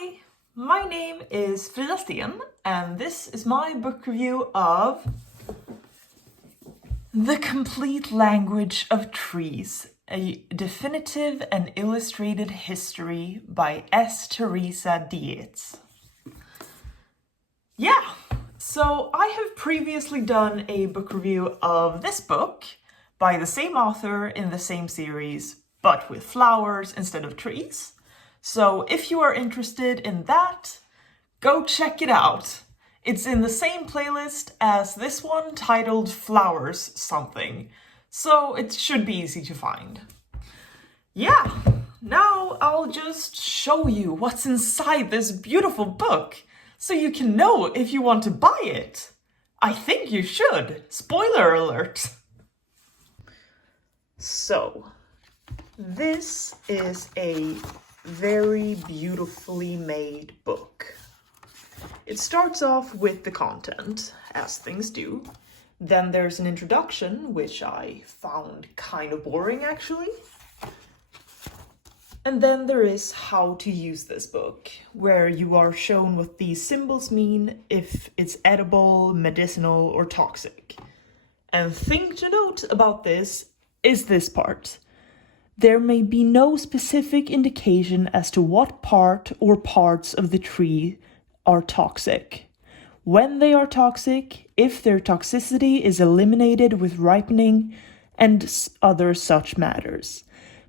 Hi, my name is Theresa Dietz, and this is my book review of The Complete Language of Trees, a definitive and illustrated history by Theresa Dietz. Yeah, so I have previously done a book review of this book by the same author in the same series, but with flowers instead of trees. So if you are interested in that, go check it out. It's in the same playlist as this one titled Flowers Something, so it should be easy to find. Yeah, now I'll just show you what's inside this beautiful book, so you can know if you want to buy it. I think you should. Spoiler alert. So, this is a very beautifully made book. It starts off with the content, as things do. Then there's an introduction, which I found kind of boring actually. And then there is how to use this book, where you are shown what these symbols mean, if it's edible, medicinal, or toxic. And thing to note about this is this part. There may be no specific indication as to what part or parts of the tree are toxic, when they are toxic, if their toxicity is eliminated with ripening, and other such matters.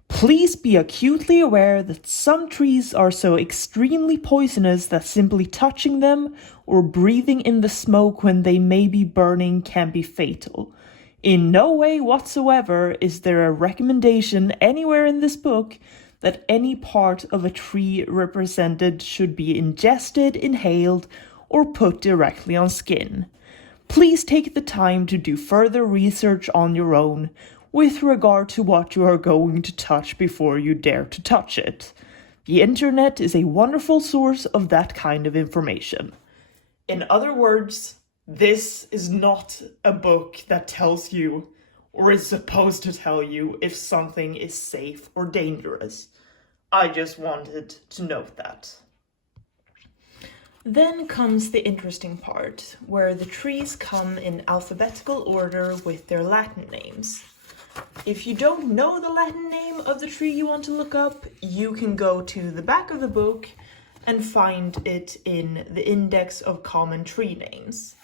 Please be acutely aware that some trees are so extremely poisonous that simply touching them or breathing in the smoke when they may be burning can be fatal. In no way whatsoever is there a recommendation anywhere in this book that any part of a tree represented should be ingested, inhaled, or put directly on skin. Please take the time to do further research on your own with regard to what you are going to touch before you dare to touch it. The internet is a wonderful source of that kind of information. In other words, this is not a book that tells you, or is supposed to tell you, if something is safe or dangerous. I just wanted to note that. Then comes the interesting part, where the trees come in alphabetical order with their Latin names. If you don't know the Latin name of the tree you want to look up, you can go to the back of the book and find it in the Index of Common Tree Names.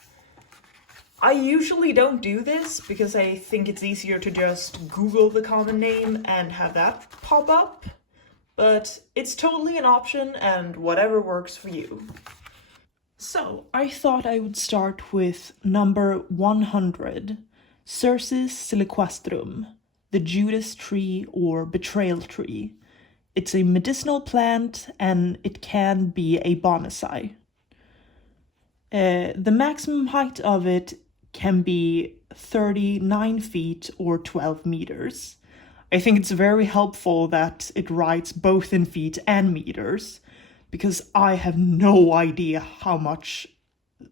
I usually don't do this because I think it's easier to just Google the common name and have that pop up, but it's totally an option and whatever works for you. So, I thought I would start with number 100, Cercis siliquastrum, the Judas tree or betrayal tree. It's a medicinal plant and it can be a bonsai. The maximum height of it can be 39 feet or 12 meters. I think it's very helpful that it writes both in feet and meters, because I have no idea how much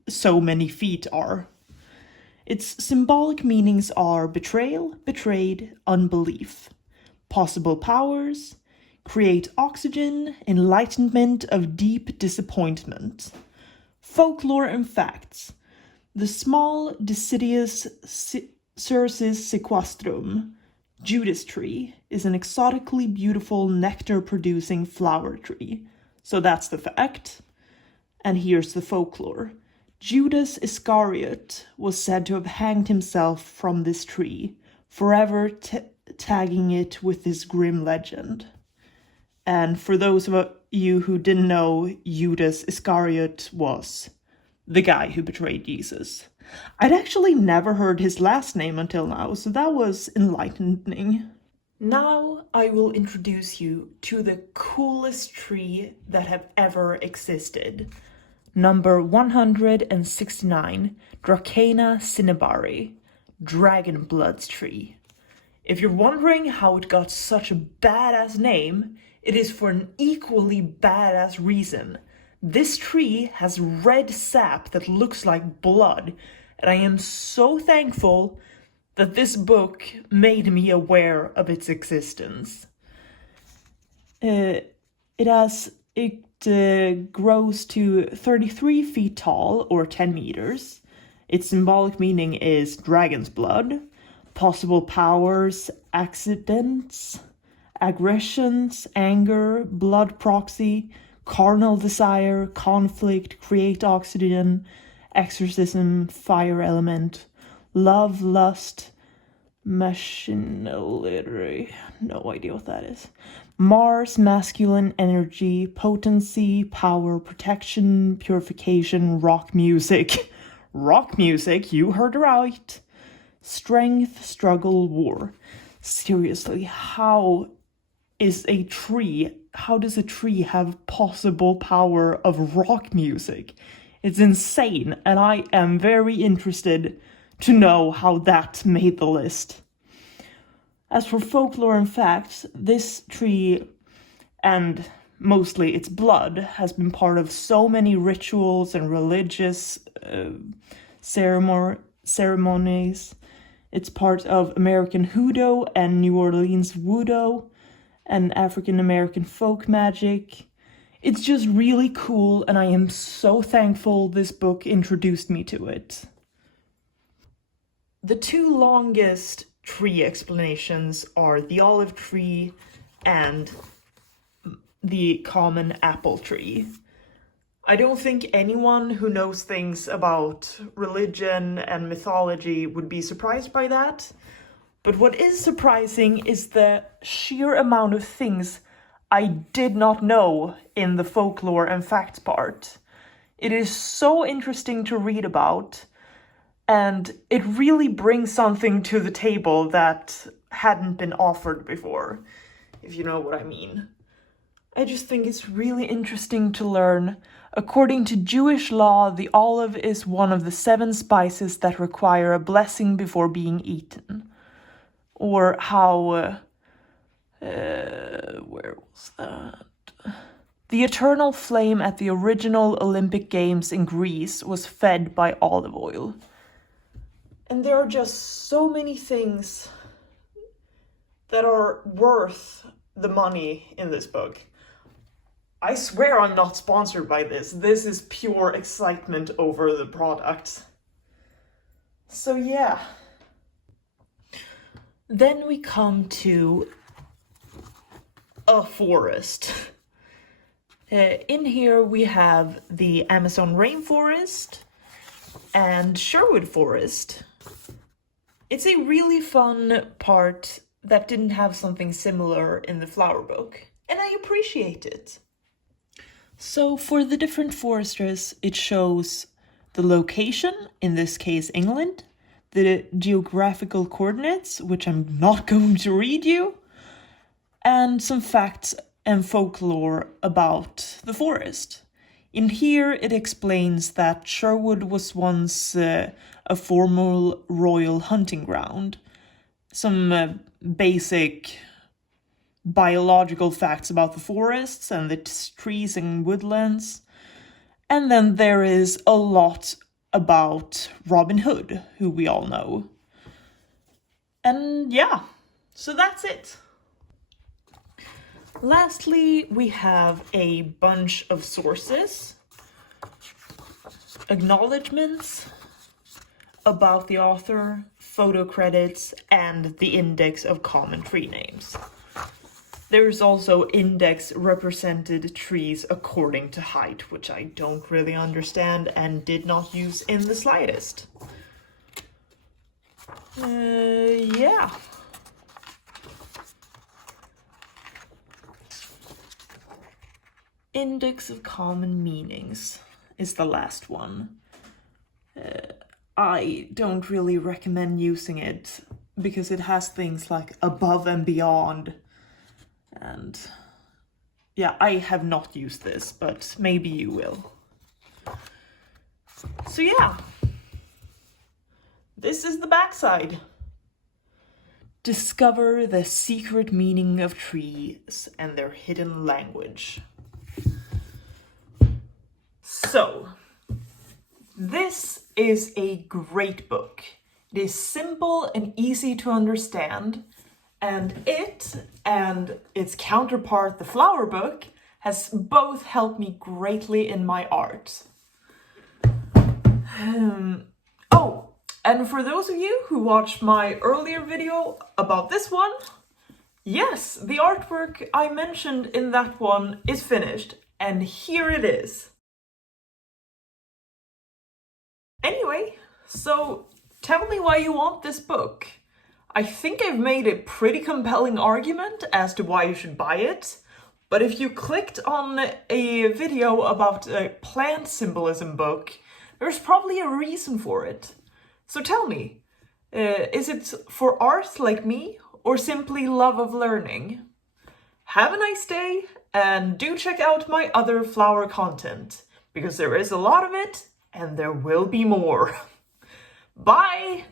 so many feet are. Its symbolic meanings are betrayal, betrayed, unbelief, possible powers, create oxygen, enlightenment of deep disappointment. Folklore and facts. The small deciduous Cercis sequastrum, Judas tree, is an exotically beautiful nectar-producing flower tree. So that's the fact. And here's the folklore. Judas Iscariot was said to have hanged himself from this tree, forever tagging it with this grim legend. And for those of you who didn't know, Judas Iscariot was the guy who betrayed Jesus. I'd actually never heard his last name until now, so that was enlightening. Now I will introduce you to the coolest tree that have ever existed. Number 169, Dracana cinnabari, Dragon Blood's tree. If you're wondering how it got such a badass name, it is for an equally badass reason. This tree has red sap that looks like blood, and I am so thankful that this book made me aware of its existence. It grows to 33 feet tall or 10 meters. Its symbolic meaning is dragon's blood. Possible powers, accidents, aggressions, anger, blood proxy, carnal desire, conflict, create oxygen, exorcism, fire element, love, lust, machinality, no idea what that is. Mars, masculine energy, potency, power, protection, purification, rock music. Rock music, you heard right. Strength, struggle, war. Seriously, how does a tree have possible power of rock music? It's insane, and I am very interested to know how that made the list. As for folklore and facts, this tree, and mostly its blood, has been part of so many rituals and religious ceremonies. It's part of American hoodoo and New Orleans voodoo and African American folk magic. It's just really cool, and I am so thankful this book introduced me to it. The two longest tree explanations are the olive tree and the common apple tree. I don't think anyone who knows things about religion and mythology would be surprised by that. But what is surprising is the sheer amount of things I did not know in the folklore and facts part. It is so interesting to read about, and it really brings something to the table that hadn't been offered before, if you know what I mean. I just think it's really interesting to learn. According to Jewish law, the olive is one of the 7 spices that require a blessing before being eaten. Or how, where was that? The eternal flame at the original Olympic Games in Greece was fed by olive oil. And there are just so many things that are worth the money in this book. I swear I'm not sponsored by this. This is pure excitement over the product. So yeah. Then we come to a forest. In here we have the Amazon rainforest and Sherwood Forest. It's a really fun part that didn't have something similar in the flower book, and I appreciate it. So for the different foresters, it shows the location, in this case England, the geographical coordinates, which I'm not going to read you, and some facts and folklore about the forest. In here, it explains that Sherwood was once a former royal hunting ground. Some basic biological facts about the forests and the trees and woodlands. And then there is a lot about Robin Hood, who we all know. And yeah, so that's it. Lastly, we have a bunch of sources, acknowledgements about the author, photo credits, and the index of common tree names. There's also index represented trees according to height, which I don't really understand and did not use in the slightest. Yeah. Index of common meanings is the last one. I don't really recommend using it because it has things like above and beyond. And yeah, I have not used this, but maybe you will. So yeah, this is the backside. Discover the secret meaning of trees and their hidden language. So, this is a great book. It is simple and easy to understand, and it and its counterpart, the flower book, has both helped me greatly in my art. Oh, and for those of you who watched my earlier video about this one, yes, the artwork I mentioned in that one is finished, and here it is. Anyway, so tell me why you want this book. I think I've made a pretty compelling argument as to why you should buy it, but if you clicked on a video about a plant symbolism book, there's probably a reason for it. So tell me, is it for art like me, or simply love of learning? Have a nice day, and do check out my other flower content, because there is a lot of it, and there will be more. Bye!